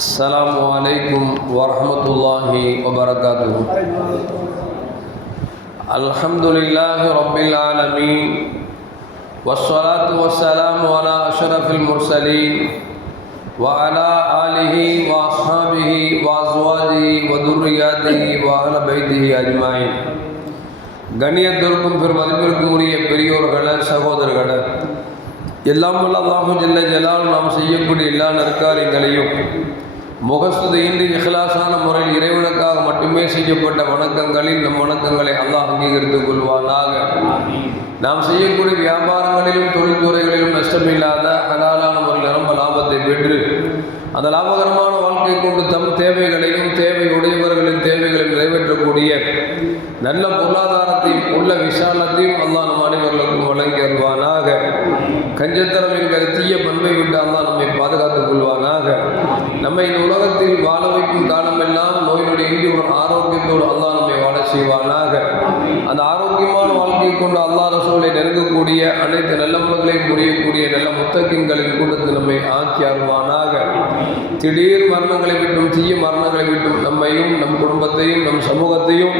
السلام عليكم ورحمة الله وبركاته الحمد لله رب العالمين والصلاة والسلام على أشرف المرسلين وعلى آله وأصحابه وأزواجه وذرياته وأهل بيته أجمعين கண்ணியத்திற்கும் பெருமதிப்பிற்கும் உரிய பெரியோர்களே சகோதரர்களே எல்லாம் வல்ல அல்லாஹு ஜல்ல ஜலால் நாம் செய்யக்கூடிய எல்லா நற்காரியங்களையும் முகஸ்துதியின்றி இஹ்லாசான முறையில் இறைவனுக்காக மட்டுமே செய்யப்பட்ட வணக்கங்களில் நம் வணக்கங்களை அல்லாஹ் அங்கீகரித்துக் கொள்வானாக. நாம் செய்யக்கூடிய வியாபாரங்களிலும் தொழில்துறைகளிலும் நஷ்டமில்லாத ஹலாலான முறையில் ரொம்ப லாபத்தை பெற்று அந்த லாபகரமான வாழ்க்கை கொண்டு தம் தேவைகளையும் தேவை உடையவர்களின் தேவைகளையும் நிறைவேற்றக்கூடிய நல்ல பொருளாதாரத்தையும் உள்ள விசாலத்தையும் அல்லாஹ் நம் அனைவர்களுக்கும் வழங்கி வருவானாக கஞ்சத்தனம் என்கிற தீய பண்பை விட்டு அல்லாஹ் நம்மை பாதுகாத்துக் கொள்வானாக. நம்மை இந்த உலகத்தில் வாழ வைக்கும் காலமெல்லாம் நோயினுடைய இன்றி ஒரு ஆரோக்கியத்தோடு அல்லாஹ் நம்மை வாழ செய்வானாக. அந்த ஆரோக்கியமான வாழ்க்கையை கொண்டு அல்லாஹ் ரசூலை நெருங்கக்கூடிய அனைத்து நல்ல முறைகளையும் புரியக்கூடிய நல்ல முத்தகின்களின் கூட்டத்தில் நம்மை ஆக்கி அருவானாக திடீர் மரணங்களை விட்டும் தீய மரணங்களை விட்டும் நம்மையும் நம் குடும்பத்தையும் நம் சமூகத்தையும்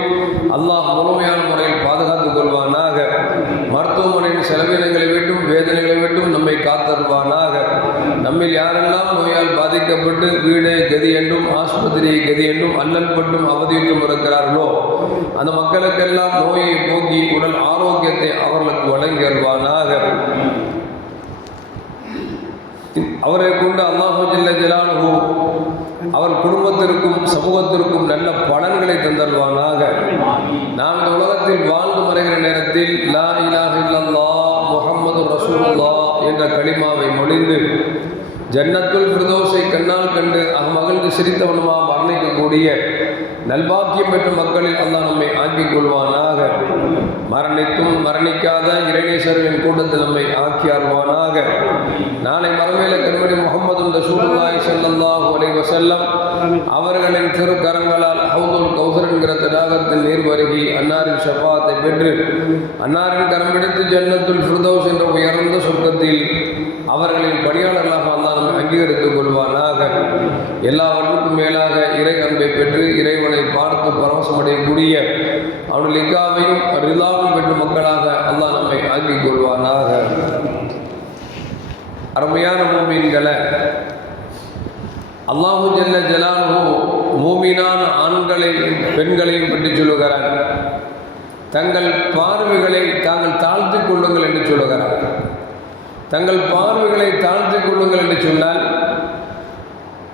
அல்லாஹ் முழுமையான முறையில் பாதுகாத்துக் கொள்வானாக. மருத்துவமனையின் செலவினங்களை விட்டும் வேதனைகளை விட்டும் நம்மை காத்தருவானாக. நம்மில் யாரெல்லாம் நோயால் பாதிக்கப்பட்டு வீடு கதி என்றும் ஆஸ்பத்திரி கதி என்றும் அல்லல் பட்டும் அவதியிட்டும் இருக்கிறார்களோ அந்த மக்களுக்கெல்லாம் நோயை போக்கி உடல் ஆரோக்கியத்தை அவர்களுக்கு வழங்கி வருவானாக அவரை கொண்டு அல்லாஹு ஜில்ல ஜலாலுஹு அவர் குடும்பத்திற்கும் சமூகத்திற்கும் நல்ல பலன்களை தந்தல்வானாக நாம் இந்த உலகத்தில் வாழ்ந்து மறைகிற நேரத்தில் லா இலாஹ இல்லல்லாஹ் முஹம்மது ரசூலுல்லாஹ் என்ற களிமாவை மொழிந்து ஜன்னத்துல் பிரதோஷை கண்ணால் கண்டு அம்மகிழ்ந்து சிரித்தவனுமா மரணிக்கக்கூடிய நல்பாக்கியம் பெற்ற மக்களில் அல்லாஹ் நம்மை ஆக்கிக் கொள்வானாக மரணித்தும் மரணிக்காத இறைநேசரின் கூட்டத்தில் நம்மை ஆக்கி அருவானாக நாளை மரமேல கண்மணி முகமது ரசூலுல்லாஹி ஸல்லல்லாஹு அலைஹி வஸல்லம் அவர்களின் திருக்கரங்களால் ஹவுதுல் கௌசர் என்கிற தடாகத்தில் நீர் வருகி அன்னாரின் ஷஃபாத்தை பெற்று அன்னாரின் கரம் பிடித்து ஜன்னத்துல் ஃபிர்தௌஸ் என்ற உயர்ந்த சொர்க்கத்தில் அவர்களின் பணியாளர்களாக அல்லாஹ் நம்மை அங்கீகரித்துக் கொள்வானாக. எல்லாவற்றுக்கும் மேலாக இறை அன்பை பெற்று இறைவனை பார்த்து பரவசமடையக்கூடிய அவனுடைய லிக்காவையும் ரிலாவும் பெற்ற மக்களாக அல்லாஹ் நம்மை ஆக்கிக் கொள்வானாக. அருமையான மூமீன்களை அல்லாஹு ஜெல்ல ஜலாலுஹு மூமீனான ஆண்களையும் பெண்களையும் பற்றி சொல்லுகிறார். தங்கள் பார்வைகளை தாங்கள் தாழ்த்திக் கொள்ளுங்கள் என்று சொல்லுகிறார். தங்கள் பார்வைகளை தாழ்த்தி கொள்ளுங்கள் என்று சொன்னால்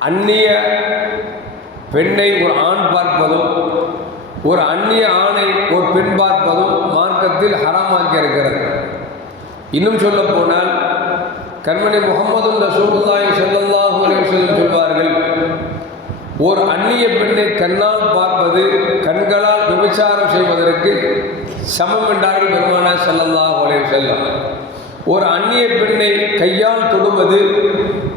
அந்நிய பெண்ணை ஒரு ஆண் பார்ப்பதும் ஒரு அந்நிய ஆணை ஒரு பெண் பார்ப்பதும் மார்க்கத்தில் ஹராமாக்கி இருக்கிறது. இன்னும் சொல்ல போனால் கண்மணி முகமது ரசூலுல்லாஹி ஸல்லல்லாஹு அலைஹி சொல்வார்கள் ஒரு அந்நிய பெண்ணை கண்ணால் பார்ப்பது கண்களால் விபச்சாரம் செய்வதற்கு சமம் என்றார்கள் பெருமானா ஸல்லல்லாஹு அலைஹி ஒரு அந்நிய பெண்ணை கையால் தொடுவது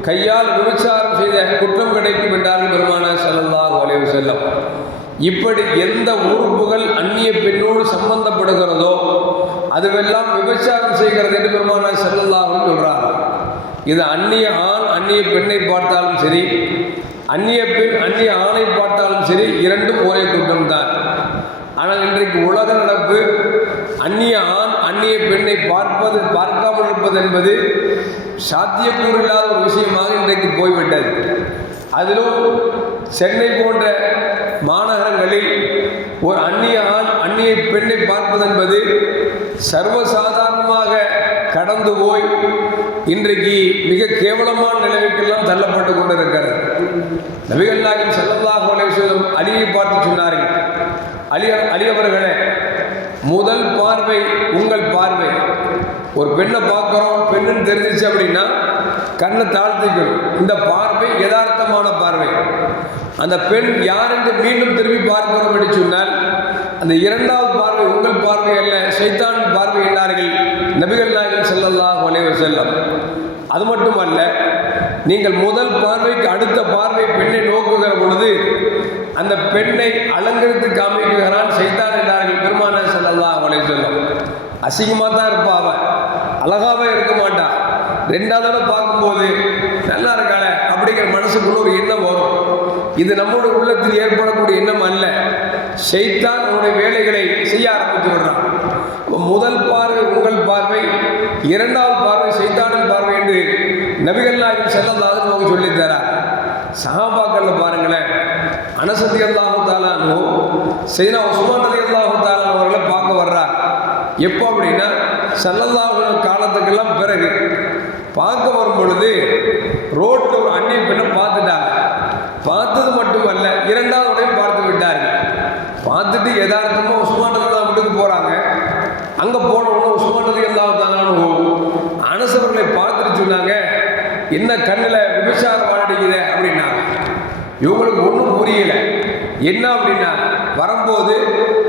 கையால் விபச்சாரம் செய்த குற்றம் கிடைக்கும் என்றார்கள் பெருமானா ஸல்லல்லாஹு அலைஹி செல்லம் இப்படி எந்த உறுப்புகள் அந்நிய பெண்ணோடு சம்பந்தப்படுகிறதோ அதுவெல்லாம் விபச்சாரம் செய்கிறது என்று பெருமானா ஸல்லல்லாஹு சொல்றார். இது அந்நிய ஆண் அந்நிய பெண்ணை பார்த்தாலும் சரி அந்நிய பெண் அந்நிய ஆணை பார்த்தாலும் சரி இரண்டும் ஒரே குற்றம்தான் ஆனால் இன்றைக்கு உலக நடப்பு அந்நிய ஆண் அந்நிய பெண்ணை பார்ப்பது பார்க்காமல் இருப்பது என்பது சாத்தியக்கூறு இல்லாத ஒரு விஷயமாக இன்றைக்கு போய்விட்டது. அதிலும் சென்னை போன்ற மாநகரங்களில் ஒரு அந்நிய ஆண் அந்நிய பெண்ணை பார்ப்பது என்பது சர்வசாதாரணமாக கடந்து போய் இன்றைக்கு மிக கேவலமான நிலைமைக்கெல்லாம் தள்ளப்பட்டு கொண்டிருக்கிறது. நபிகள் நாயகம் ஸல்லல்லாஹு அலியை பார்த்து சொன்னார்கள். அலி அலி அவர்களே முதல் பார்வை உங்கள் பார்வை. ஒரு பெண்ணை பார்க்குறோம் பெண்ணுன்னு தெரிஞ்சிச்சு அப்படின்னா கண்ணை தாழ்த்திக்கணும் இந்த பார்வை யதார்த்தமான பார்வை. அந்த பெண் யார் என்று மீண்டும் திரும்பி பார்க்கிறோம் என்று சொன்னால் அந்த இரண்டாவது பார்வை உங்கள் பார்வை அல்ல சைத்தான் பார்வை என்றார்கள் நபிகள் நாயகன் செல்லல்லா அலைஹி செல்லம் அது மட்டுமல்ல நீங்கள் முதல் பார்வைக்கு அடுத்த பார்வை பெண்ணை நோக்குகிற பொழுது அந்த பெண்ணை அலங்கரித்து காமிக்கிறான் செய்தான் என்றார்கள் பெருமான செல்லல்லா அவளை சொல்லும் அசிங்கமாக தான் இருப்பா அவன். அழகாவே இருக்க மாட்டான். ரெண்டாவது பார்க்கும்போது நல்லா இருக்காளே அப்படிங்கிற மனசுக்குள்ள ஒரு எண்ணம் வரும். இது நம்முடைய உள்ளத்தில் ஏற்படக்கூடிய எண்ணம் அல்ல. செய்தான் அவனுடைய வேலைகளை செய்ய ஆரம்பித்து விடுறான். முதல் பார்வை உங்கள் பார்வை இரண்டாவது பார்வை செய்தானின் பார்வை என்று நபிகள் நாயகம் நமக்கு சொல்லித் தரார் சஹாபாக்கள்ல பாருங்களேன் அனசதி அல்லாஹு தாலானோ செய்தா உஸ்மான் அலி அல்லாஹு தாலான் அவர்களை பார்க்க வர்றார். எப்போ அப்படின்னா சல்லல்லாஹு காலத்துக்கெல்லாம் பிறகு பார்க்க வரும் பொழுது ரோட்டில் ஒரு அந்நிய பெண்ணை பார்த்துட்டாங்க. பார்த்தது மட்டுமல்ல இரண்டாவது உடையும் பார்த்து விட்டார்கள். பார்த்துட்டு யதார்த்தமாக உஸ்மான் அலி அல்லா வீட்டுக்கு போகிறாங்க அங்கே போன உடனே உஸ்மான் அலி அல்லாஹு தாலானோ அனசவர்களை பார்த்துட்டு சொன்னாங்க என்ன கண்ணில் விபச்சாரம் வாழடிக்குது அப்படின்னாங்க. இவங்களை முடியல என்ன அப்படின்னா வரும்போது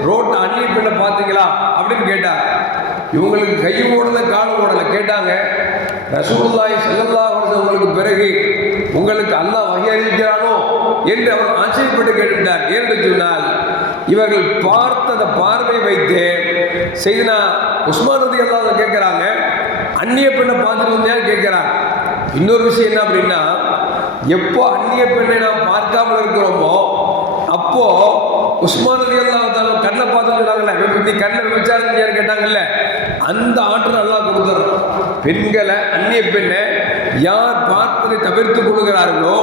ரோட்ல அன்னிய பெண்ணை பார்த்தீங்களா? அப்படின்னு கேட்டாங்க இவங்களுக்கு கை ஓடல காலம் ஓடலை. கேட்டாங்க ரசூல்லாய் செல்லல்லா உங்களுக்கு பிறகு உங்களுக்கு அல்லாஹ் வகை அறிவிக்கிறானோ என்று அவர் ஆச்சரியப்பட்டு கேட்டுவிட்டார். ஏன்னு சொன்னால் இவர்கள் பார்த்ததை பார்வை வைத்து செய்தினா உஸ்மான் ரதி அல்லாத கேட்குறாங்க. அந்நிய பெண்ணை பார்த்துட்டு வந்தியான்னு கேட்குறாங்க இன்னொரு விஷயம் என்ன அப்படின்னா எப்போ அந்நிய பெண்ணை நாம் பார்க்காமல் இருக்கிறோமோ அப்போ உஸ்மான் அலி அல்லா கண்ணை பார்த்து சொன்னாங்கல்ல நீ கண்ணை விபச்சாரம் கேட்டாங்கல்ல அந்த ஆற்றல் நல்லா கொடுத்துறோம் பெண்களை அந்நிய பெண்ணை யார் பார்ப்பதை தவிர்த்து கொள்கிறார்களோ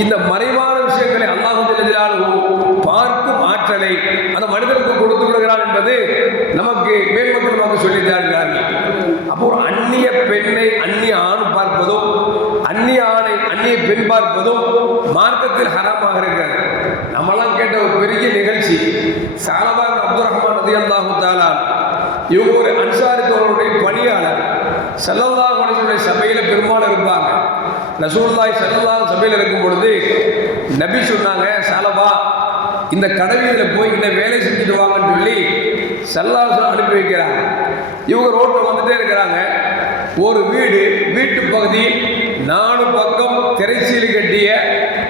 இந்த மறைவான விஷயங்களை அல்லாஹு பார்க்கும் ஆற்றலை அந்த மனிதனுக்கு கொடுத்து விடுகிறார் என்பது நமக்கு மேம்பட்டு நமக்கு சொல்லித் தருகிறார்கள். அப்போ ஒரு அந்நிய பெண்ணை அந்நிய ஆண் பார்ப்பதும் அந்நிய ஆண் அந்நிய பின்பார்ப்பதும் மார்க்கத்தில் ஹராமாக இருக்கிறது. நம்மளாம் கேட்ட ஒரு பெரிய நிகழ்ச்சி சாலபான் அப்துல் ரஹ்மான் ரதி அல்லாஹு தாலா இவங்க ஒரு அன்சாரித்தவர்களுடைய பணியாளர். செல்லல்லா மனுஷனுடைய சபையில் பெரும்பாலும் இருப்பாங்க. நசூல்லாய் செல்லல்லாஹ் சபையில் இருக்கும் பொழுது நபி சொன்னாங்க சாலபா இந்த கடவியில் போய் இந்த வேலை செஞ்சுட்டு வாங்கன்னு சொல்லி செல்லாசம் அனுப்பி வைக்கிறாங்க. இவங்க ரோட்டில் வந்துட்டே இருக்கிறாங்க. ஒரு வீடு வீட்டு பகுதியில்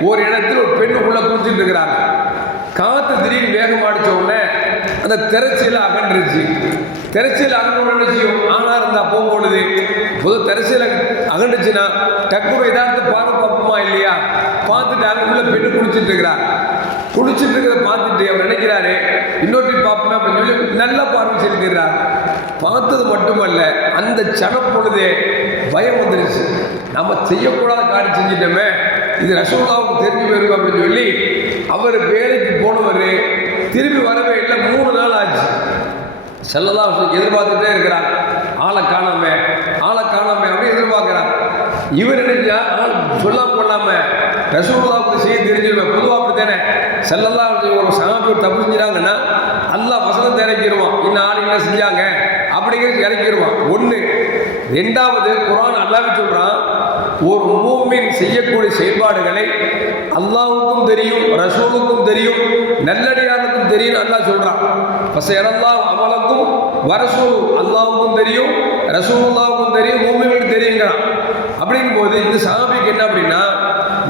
ஒரு இடத்தில் ஒரு பெண் உள்ள குளிச்சுட்டு இருக்கிறாங்க. காற்று திடீர்னு வேகம் அடிச்ச உடனே அந்த திரைச்சியில் அகன்றுச்சு. திரைச்சியில் அகன்று செய்யும்? ஆனா இருந்தா போகும்பொழுது பொது திரைச்சியில் அகன்றுச்சுன்னா டக்குனு ஏதாவது பார்க்க பார்ப்போமா இல்லையா? பார்த்துட்டு அங்கே பெண்ணு குளிச்சுட்டு இருக்கிறார் குளிச்சுட்டு இருக்கிறத பார்த்துட்டு அவர் நினைக்கிறாரு இன்னொரு பார்ப்போம்? அப்படின்னு சொல்லி நல்லா பார்வை செலுத்திடுறார். பார்த்தது மட்டுமல்ல அந்த சனம் பொழுதே பயம் வந்துருச்சு. நம்ம செய்யக்கூடாத காரியம் செஞ்சிட்டோமே இது ரசோல்லாவுக்கு தெரிஞ்சு போயிருக்கும் அப்படின்னு சொல்லி அவர் வேலைக்கு போனவர் திரும்பி வரவே இல்லை மூணு நாள் ஆச்சு. செல்லலாம் எதிர்பார்த்துட்டே இருக்கிறார். ஆளை காணாம ஆளை காணாம அப்படின்னு எதிர்பார்க்கிறார். இவர் நினைச்சா ஆள் சொல்லாம கொள்ளாம ரசூல்லாவுக்கு செய்ய தெரிஞ்சிருவேன் பொதுவாக அப்படித்தானே? செல்லலாம் ஒரு சாமி தப்பு செஞ்சாங்கன்னா நல்லா வசனத்தை இறக்கிடுவான். இன்னும் ஆள் என்ன செஞ்சாங்க? அப்படிங்கிறது இறக்கிடுவான். ஒன்று ரெண்டாவது குரான் அல்லாவே சொல்கிறான் ஒரு மூமின் செய்யக்கூடிய செயல்பாடுகளை அல்லாவுக்கும் தெரியும் ரசூலுக்கும் தெரியும் நல்லடியாருக்கும் தெரியும் அல்லாஹ் சொல்றான். எல்லா அமலக்கும் வரசூல் அல்லாவுக்கும் தெரியும் ரசூலுல்லாவுக்கும் தெரியும் மூமினுக்கு தெரியுங்கிறான் அப்படின் போது இந்த சாமிக்கு என்ன அப்படின்னா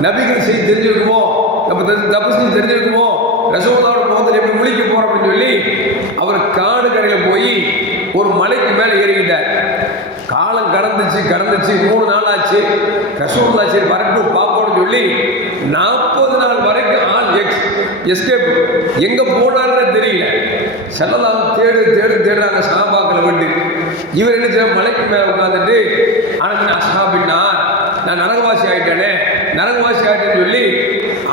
நபிகள் செய்தி தெரிஞ்சிருக்குமோ? நம்ம தப்பு செஞ்சு தெரிஞ்சிருக்குமோ? ரசூல்லாவோட முகத்தில் எப்படி முழிக்க போகிறோம் அப்படின்னு சொல்லி அவர் காடு கரையில் போய் ஒரு மலைக்கு மேலே ஏறிக்கிட்டார். காலம் கடந்துச்சு கடந்துச்சு மூணு நாள் ஆச்சு ரசூல்லா சரி வரட்டும் பார்ப்போம்னு சொல்லி நாற்பது நாள் வரைக்கும் ஆள் எக்ஸ் எஸ்கேப் எங்கே போனாருன்னு தெரியல. செல்லலாம் தேடு தேடு தேடுறாங்க சாபாக்கில் விட்டு. இவர் என்ன செய்ய மலைக்கு மேலே உட்காந்துட்டு ஆனால் நான் சாப்பிட்டா நான் நரகவாசி ஆயிட்டேனே நரகவாசி ஆயிட்டேன்னு சொல்லி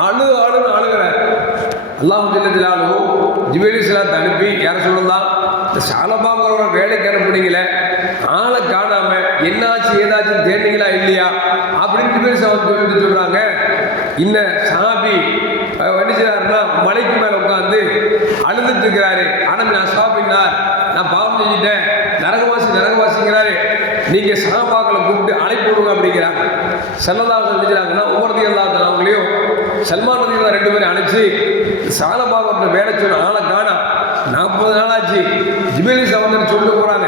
அழு அழுன்னு அழுகிறார். அல்லாஹ் ஜில்லத்திலாலும் ஜிபேலி சிலாத்தை அனுப்பி யாரை சொல்லலாம்? இந்த சாலபாங்கிற வேலைக்கு அனுப்புனீங்களே ஆளை காணாம என்னாச்சு ஏதாச்சும் தேடிங்களா இல்லையா? அப்படின்னு ஜிபேலி சொல்லிட்டு சொல்றாங்க. இந்த சாபி வண்டிச்சாருன்னா மலைக்கு மேல உட்காந்து அழுதுட்டு இருக்கிறாரு. ஆனா நான் சாப்பிட்டார் நான் பாவம் செஞ்சுட்டேன். நரகவாசி நரகவாசிங்கிறாரு. நீங்க சாபாக்களை கூப்பிட்டு அழைப்பு விடுங்க அப்படிங்கிறாங்க. செல்லதாக செஞ்சுறாங்கன்னா உமர்தி அல்லாத அவங்களையும் சல்மான் நதியில் ரெண்டு பேரும் அழைச்சி சாலபாகோட வேலை சொன்ன ஆளை காணா நாற்பது நாளாச்சு ஜிபேலி சமந்தன் சொல்லு போறாங்க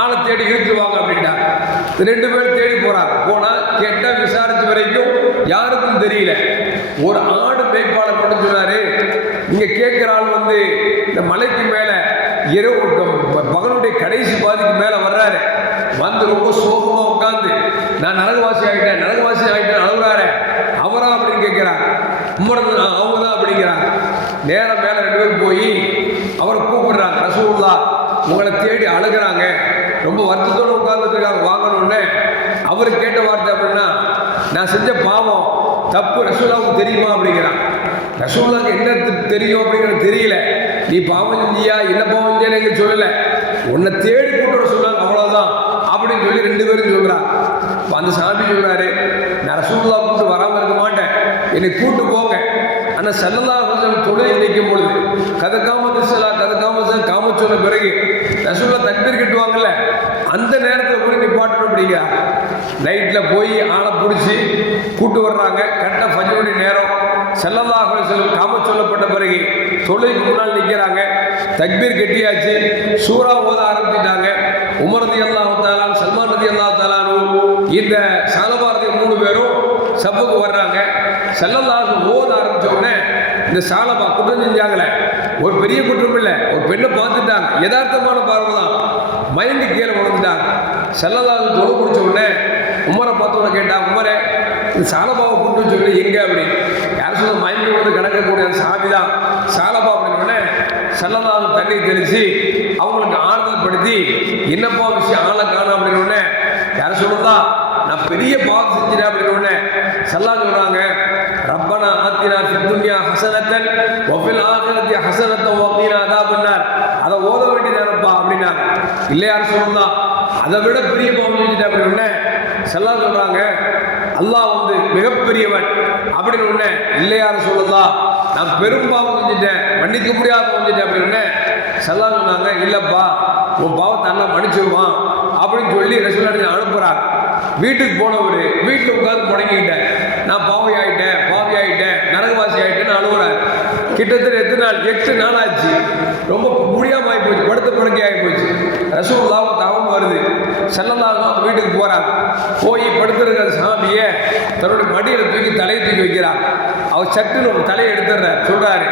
ஆளை தேடி இழுத்துருவாங்க அப்படின்ட்டா இந்த ரெண்டு பேர் தேடி போகிறார் போனா கேட்டால் விசாரிச்ச வரைக்கும் யாருக்கும் தெரியல. ஒரு ஆடு மேய்ப்பாளர் மட்டும் சொன்னாரு நீங்க கேட்கிற ஆள் வந்து இந்த மலைக்கு மேல இரவு மகனுடைய கடைசி பாதிக்கு மேல வர்றாரு. வந்து ரொம்ப சோகமா உட்காந்து நான் நரகவாசி ஆகிட்டேன் நரகவாசி ஆகிட்டேன் அழுகுறாரு. அவரா அப்படின்னு கேட்குறாங்க உமர் அவங்க தான் அப்படிங்கிறார். நேரம் மேலே ரெண்டு பேரும் போய் அவரை கூப்பிடுறாங்க. ரசூல்லா உங்களை தேடி அழுகிறாங்க. ரொம்ப வருத்தத்தோடு உட்கார்ந்துருக்காங்க. வாங்கணும்னு. அவர் கேட்ட வார்த்தை அப்படின்னா நான் செஞ்ச பாவம் தப்பு ரசூலாவுக்கு தெரியுமா? அப்படிங்கிறான். ரசூலாவுக்கு என்ன தெரியும் அப்படிங்கிறது தெரியல. நீ பாவம் செஞ்சியா? என்ன பாவம் செஞ்சியா எனக்கு சொல்லலை. உன்னை தேடி கூட்டு வர சொன்னாங்க அவ்வளோதான் அப்படின்னு சொல்லி ரெண்டு பேரும் சொல்கிறான் அந்த சாமி சொல்கிறாரு நான் ரசூல்லா கூட்டு வராமல் இருக்க மாட்டேன். என்னை கூட்டு போங்க. ஆனால் செல்லல்லா ஹசன் தொழில் நிற்கும் பொழுது கதக்காம கதை கதக்காம காம சொன்ன பிறகு ரசூல்லா தக்பீர் கட்டுவாங்கல்ல அந்த நேரத்தில் கூட நிப்பாட்டணும் அப்படிங்க நைட்டில் போய் ஆளை பிடிச்சி கூட்டு வர்றாங்க. கரெக்டாக ஃபஜ்ருடைய நேரம். செல்லதாக செல்லும் காம சொல்லப்பட்ட பிறகு தொழுகைக்கு முன்னால் நிற்கிறாங்க தக்பீர் கட்டியாச்சு. சூறா ஓத ஆரம்பிச்சிட்டாங்க. உமரதி ரதி அல்லாஹ் தாலான் சல்மான் ரதி அல்லாஹ் தாலானு இந்த சாலபாரதி மூணு பேரும் சப்புக்கு வர்றாங்க. செல்லல்லாஹு ஓத ஆரம்பித்த உடனே இந்த சாலபா குற்றம் செஞ்சாங்களே. ஒரு பெரிய குற்றம் இல்லை. ஒரு பெண்ணை பார்த்துட்டாங்க. யதார்த்தமான பார்வை தான். மைண்டு கீழே விழுந்துட்டாங்க செல்லதாது தொழு பிடிச்ச உடனே உமரை பார்த்து உடனே கேட்டால் உமரே இந்த சாலபாவை கூட்டு சொல்லி எங்கே? அப்படி யார் சொல்ல மயங்கி விழுந்து கிடக்கக்கூடிய சாமி தான் சாலபா அப்படின்னு உடனே செல்லல்லாஹு தண்ணி தெளித்து அவங்களுக்கு ஆறுதல் படுத்தி என்னப்பா விஷயம் ஆளை காணும் அப்படின்னு உடனே யார் சொல்லுதா நான் பெரிய பாவம் செஞ்சிட்டேன் அப்படின்னு உடனே சல்லா சொல்கிறாங்க ரப்பனா ஆத்தினா ஃபித்துன்யா ஹசனத்தன் வஃபில் ஆகிரத்தி ஹசனத்தன் ஒப்பினா அதா பண்ணார் அதை ஓத வேண்டியதானப்பா அப்படின்னாங்க இல்லை சொல்லுதா அதை விட பெரிய பாவம் அப்படின்னு உடனே சல்லா சொல்றாங்க. அல்லாஹ் வந்து மிகப்பெரியவன் அப்படின்னு உடனே இல்லை யார் சொல்லுதா. நான் பெரும் பாவம் செஞ்சுட்டேன். மன்னிக்க முடியாத வந்துட்டேன் அப்படின்னு செல்லா சொன்னாங்க. இல்லைப்பா உன் பாவத்தை நல்லா மன்னிச்சிருவான் அப்படின்னு சொல்லி ரசூலாடி அனுப்புகிறார் வீட்டுக்கு போனவர் வீட்டில் உட்காந்து முடங்கிக்கிட்டேன். நான் பாவம் ஆயிட்டேன் பாவி ஆயிட்டேன் நரகவாசி ஆயிட்டேன்னு அழுகுறாரு கிட்டத்தட்ட எத்தனை நாள்? எட்டு நாள் ஆச்சு. ரொம்ப முடியாம ஆகி போச்சு படுத்த படுக்கை ஆகி போச்சு ரசூல்லாவும் தவம் வருது செல்லல்லாவும் வீட்டுக்கு போறாங்க. போய் படுத்திருக்கிற சாமியை தன்னுடைய மடியில் தூக்கி தலையை தூக்கி வைக்கிறான் அவர் சட்டுன்னு ஒரு தலையை எடுத்துடுறார். சொல்றாரு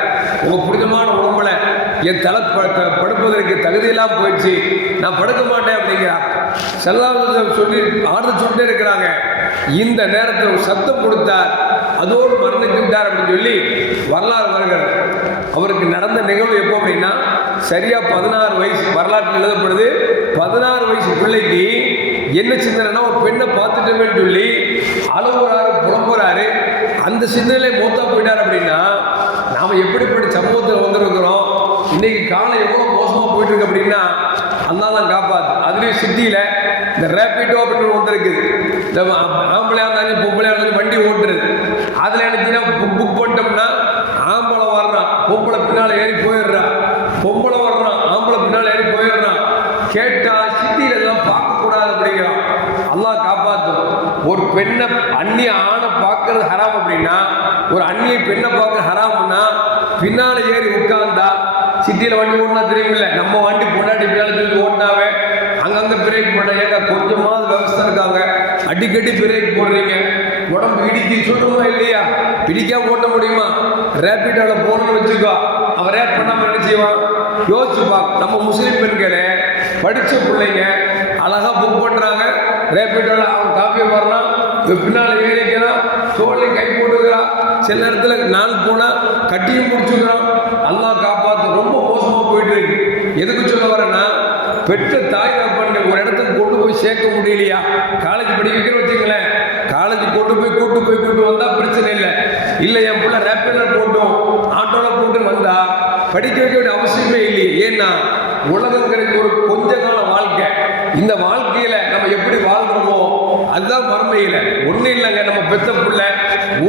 உங்க பிடிச்சமான உடம்புல என் தலை படுப்பதற்கு தகுதியெல்லாம் போயிடுச்சு. நான் படுக்க மாட்டேன் அப்படிங்கிறான் செல்லாவது சொல்லி ஆறுதல் சொல்லிட்டே இருக்கிறாங்க. இந்த நேரத்தில் ஒரு சத்தம் கொடுத்தார். அதோடு மறந்துட்டு அப்படின்னு சொல்லி வரலாறு வருகிறது. அவருக்கு நடந்த நிகழ்வு எப்போ அப்படின்னா சரியாக பதினாறு வயசு வரலாற்றில் எழுதப்படுது. பதினாறு வயசு பிள்ளைக்கு என்ன சிந்தனைனா ஒரு பெண்ணை பார்த்துட்டோமேன்னு சொல்லி அழுகுறாரு புலம்புறாரு. அந்த சிந்தனையிலே மூத்தா போயிட்டார் அப்படின்னா நாம் எப்படிப்பட்ட சமூகத்தில் வந்திருக்கிறோம்? இன்னைக்கு காலம் எவ்வளோ மோசமாக போயிட்டு இருக்கு அப்படின்னா அல்லா தான் காப்பாத்து. அதுலேயும் சிட்டியில் இந்த ரேப்பிடோ அப்படின்னு ஒன்று இருக்குது. இந்த ஆம்பளையாக இருந்தாலும் பொம்பளையாக இருந்தாலும் வண்டி ஓட்டுறது. அதில் நினைச்சினா புக் புக் பண்ணிட்டோம்னா ஆம்பளை வர்றான். பொம்பளை பின்னால் ஏறி போயிடுறான். பொம்பளை வர்றான். ஆம்பளை பின்னால் ஏறி போயிடுறான். கேட்டால் சிட்டியில எல்லாம் பார்க்கக்கூடாது அப்படிங்கிறான். அல்லாஹ் காப்பாற்றும் ஒரு பெண்ணை அந்நிய ஆணை பார்க்கறது ஹராம் அப்படின்னா ஒரு அந்நிய பெண்ணை பார்க்க ஹராம்னா பின்னால் ஏறி உட்கார்ந்தா சிட்டியில் வண்டி ஓட்டினா தெரியுமில்ல? நம்ம வண்டி பொண்டாட்டி பின்னால் தூக்கி ஓட்டினாவே அங்கங்கே பிரேக் பண்ண ஏங்க கொஞ்சமாவது விவசாயம் இருக்காங்க. அடிக்கடி பிரேக் போடுறீங்க. உடம்பு இடிக்கி சொல்லுமா இல்லையா? பிடிக்காம ஓட்ட முடியுமா? ரேபிடோவில் போகணும்னு வச்சுக்கோ. அவன் ரேப் பண்ணாமல் என்ன செய்வான்? நம்ம முஸ்லீம் பெண்களே படித்த பிள்ளைங்க அழகாக புக் பண்ணுறாங்க ரேபிடோவில் அவன் காப்பி வர்றான். பின்னால் ஏறிக்கிறான் தோல்லையும் கை போட்டுக்கிறான். சில நேரத்தில் நான் போனால் கட்டியும் பிடிச்சிக்கிறான் அல்லா காப்பாற்று ரொம்ப மோசமாக போயிட்டு இருக்கு. எதுக்கு சொல்ல வரேன்னா பெற்ற தாய் தகப்பன்கள் ஒரு இடத்துக்கு கொண்டு போய் சேர்க்க முடியலையா? காலேஜ் படிக்க வைக்கிறோம் வச்சுங்களேன் காலேஜ் கூட்டு போய் கூட்டு போய் கூட்டு வந்தால் பிரச்சனை இல்லை. இல்லை என் பிள்ளை ரேப்பிட்ல போட்டோம் ஆட்டோவில் போட்டு வந்தா படிக்க வைக்க வேண்டிய அவசியமே இல்லையே. ஏன்னா உலகங்கிறது ஒரு கொஞ்ச கால வாழ்க்கை. இந்த வாழ்க்கையில நம்ம எப்படி வாழ்கிறோமோ அதுதான் மறுமையில. ஒன்றும் இல்லைங்க நம்ம பெத்த பிள்ளை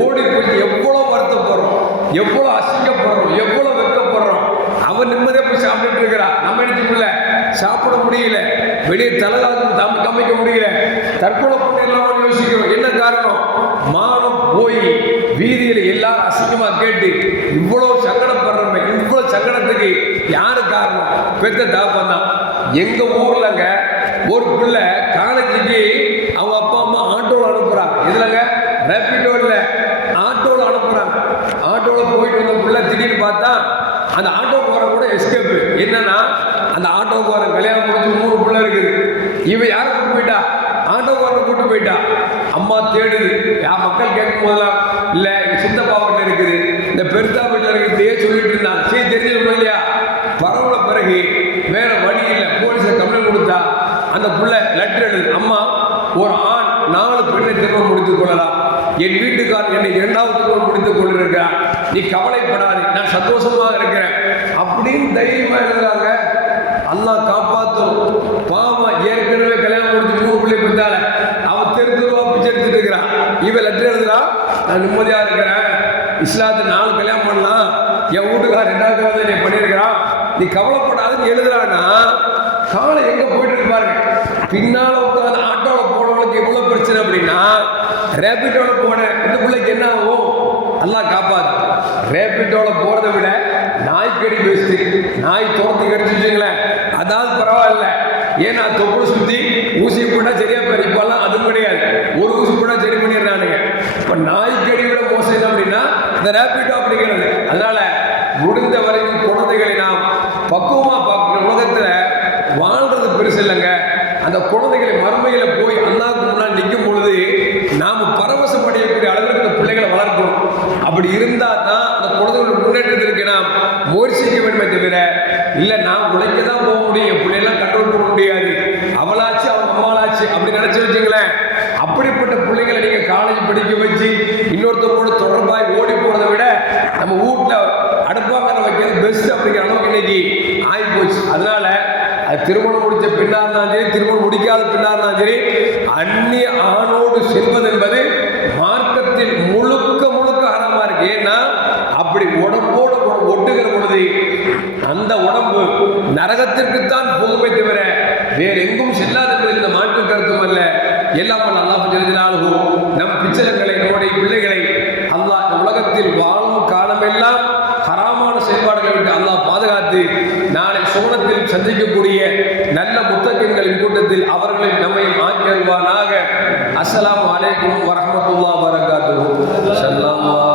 ஓடி போய் எவ்வளோ வருத்தப்படுறோம் எவ்வளோ அசிங்கப்படுறோம் எவ்வளோ வெக்கப்படுறோம் அவன் நிம்மதியாக போய் சாப்பிட்டுட்டு இருக்கிறா. நம்ம எடுத்துக்கல சாப்பிட முடியல. வெளியே தலைகாலம் தம் காமிக்க முடியல. தற்கொலை பண்ணிடலாம்னு யோசிக்கிறோம் என்ன காரணம் மானம் போய் வீதியில் சாட்சியமா கேட்டு இவ்வளோ சங்கடப்படுறோமே இவ்வளோ சங்கடத்துக்கு யாரு காரணம்? பெத்த தாப்பன் தான். எங்க ஊர்லங்க ஒரு பிள்ளை காலேஜுக்கு அவங்க அப்பா அம்மா ஆட்டோவில் அனுப்புறாங்க இதுலங்க ரேபிடோ இல்லை ஆட்டோவில் அனுப்புறாங்க ஆட்டோவில் போயிட்டு வந்த பிள்ளை திடீர்னு பார்த்தா அந்த ஆட்டோ போகிற கூட எஸ்கேப்பு என்னன்னா அந்த ஆட்டோ போகிற கல்யாணம் முடிச்சு மூணு பிள்ளை இருக்குது. இவன் யாரும் போயிட்டா. அம்மா தேடுது. யார் மக்கள் கேட்கும் போதெல்லாம் இல்ல எங்க சித்தப்பா வீட்டில் இருக்குது. இந்த பெருத்தா வீட்டில் இருக்கிறதையே சொல்லிட்டு இருந்தான். சரி தெரிஞ்சிருக்கோம் இல்லையா? பரவல பிறகு வேற வழி இல்லை. போலீஸ்ல கம்ப்ளைண்ட் கொடுத்தா அந்த புள்ள லெட்டர் எழுது. அம்மா ஒரு ஆண் நாலு பெண்ணை திருமணம் முடித்துக் கொள்ளலாம். என் வீட்டுக்காரர் என்னை இரண்டாவது திருமணம் முடித்துக் கொண்டிருக்கிறார். நீ கவலைப்படாதே. நான் சந்தோஷமாக இருக்கிறேன். அப்படின்னு தைரியமா எழுதுறாங்க. அல்லாஹ் காப்பாத்தும். பாவம் ஏற்கனவே கல்யாணம் முடிச்சு மூணு பிள்ளை பெற்றால. அவன் பிச்சை எடுத்துட்டு இருக்கிறான். இவன் லெட்டர் எழுதுறா நான் நிம்மதியா இருக்கிறேன். இஸ்லாத்தை நாலு கல்யாணம் பண்ணலாம். என் வீட்டுக்காரர் ரெண்டாவது வந்து நீ பண்ணியிருக்கிறான். நீ கவலைப்படாதுன்னு எழுதுறான்னா காலை எங்க போயிட்டு இருப்பாரு பின்னால் பின்னால உட்காந்து ஆட்டோவில் போனவங்களுக்கு எவ்வளவு பிரச்சனை அப்படின்னா ரேபிட்டோல போனேன் இந்த பிள்ளைக்கு என்ன ஆகும்? எல்லாம் காப்பாது ரேபிட்டோல போறதை விட நாய் கடி பேசி நாய் தோட்டி கடிச்சுங்களேன் அதாவது பரவாயில்ல. ஏன்னா தொப்புள் சுத்தி ஊசி போட்டா சரியா போயிரு இப்பெல்லாம் அதுவும் கிடையாது ஒரு ஊசி போட்டா சரி பண்ணிடுறானுங்க இப்ப நாய்க்கடி விட மோசம் என்ன அப்படின்னா இந்த ரேபிட்டோ அப்படிங்கிறது அதனால முடிந்த வரைக்கும் குழந்தைகளை நாம் பக்குவமா பார்க்கணும் உலகத்துல வாழ்றது பெருசு இல்லைங்க அந்த குழந்தைகளை மறுமையில போய் அல்லாஹ்வுக்கு முன்னால் நிற்கும் பொழுது நாம பரவசமடையக்கூடிய அளவிற்கு அந்த பிள்ளைகளை வளர்க்கணும் அப்படி இருந்தா தான் அந்த குழந்தைகளோட முன்னேற்றத்திற்கு நாம் முயற்சிக்க வேண்டுமே தவிர இல்ல நான் உழைக்க தான் போக முடியும் என் பிள்ளையெல்லாம் கண்ட்ரோல் பண்ண முடியாது அவளாச்சு அவங்க அம்மாளாச்சு அப்படி நினைச்சு வச்சுங்களேன் அப்படிப்பட்ட பிள்ளைகளை நீங்க காலேஜ் படிக்க வச்சு இன்னொருத்தரோட தொடர்பாய் ஓடி போறதை விட நம்ம வீட்டுல அடுப்பாங்க வைக்கிறது பெஸ்ட் அப்படிங்கிற அளவுக்கு இன்னைக்கு ஆகி போச்சு அதனால அது திருமணம் முடித்த பின்னாக இருந்தாலும் சரி திருமணம் முடிக்காத பின்னாக இருந்தாலும் சரி. அந்நிய ஆணோடு செல்வது என்பது மார்க்கத்தில் முழுக்க முழுக்க ஹராமா இருக்கு. ஏன்னா அப்படி உடம்போடு ஒட்டுகிற பொழுது அந்த உடம்பு நரகத்திற்குத்தான் போகுமே தவிர வேற எங்கும் செல்லாத என்பது இந்த மாற்று கருத்தும் அல்ல. எல்லாம் வல்ல அல்லாஹ் ஜெல்லஜலாலுஹு நம் பிச்சலங்களை நம்முடைய பிள்ளைகளை அல்லாஹ் உலகத்தில் வாழும் காலமெல்லாம் ஹராமான செயல்பாடுகளை விட்டு அல்லாஹ் பாதுகாத்து நாளை சோனத்தில் சந்திக்கும் கூட்டத்தில் அவர்களை நம்மை ஆக்கியல்வானாக அஸ்லாம் வலைக்கும் வரமத்துல்லா வரகாத்து ஸல்லல்லாஹு